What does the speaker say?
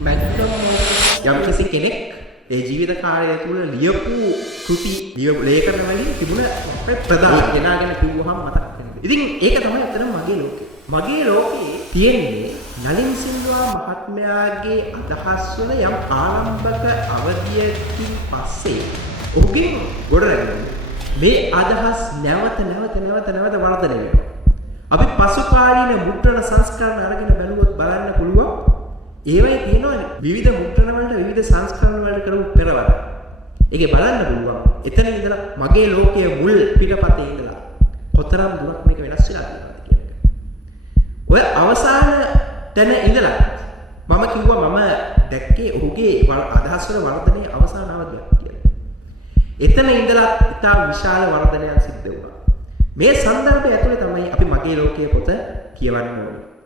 යම් කිසි කෙනෙක් ඒ ජීවිත කාලය තුළ ලියපු කෘති ලේඛන වලින් තිබුණ ප්‍රධාන දෙනාගෙන කිව්වහම මතක් වෙනවා. ඉතින් ඒක තමයි අතන මගේ ලෝකේ. මගේ ලෝකේ තියෙන්නේ නලින් සිල්වා මහත්මයාගේ අදහස් වල යම් ආරම්භක අවධියකින් පස්සේ ඔහුගෙන් ගොඩනැගෙන මේ අදහස් නැවත වර්ධනය වෙනවා. අපි පසුකාලීන මුද්‍රණ සංස්කරණ අරගෙන බලුවොත් බලන්න පුළුවන් ඒවයි තියෙනවා විවිධ මුද්‍රණ වලට විවිධ සංස්කරණ වලට කරපු පෙරවර. ඒකේ බලන්න පුළුවන්. එතන ඉඳලා මගේ ලෝකයේ මුල් පිටපතේ ඉඳලා කොතරම් දුරක් මේක වෙනස් වෙලා තියෙනවද කියන එක. ඔය අවසාන තැන ඉඳලා මම කිව්වා මම දැක්කේ ඔහුගේ අදහස් වල වර්ධනයේ අවසාන අවධියක් කියලා. එතන ඉඳලා ඉතා විශාල වර්ධනයක් සිද්ධ වුණා. මේ සංදර්භය ඇතුලේ තමයි අපි මගේ ලෝකයේ පොත කියවන්න ඕනේ.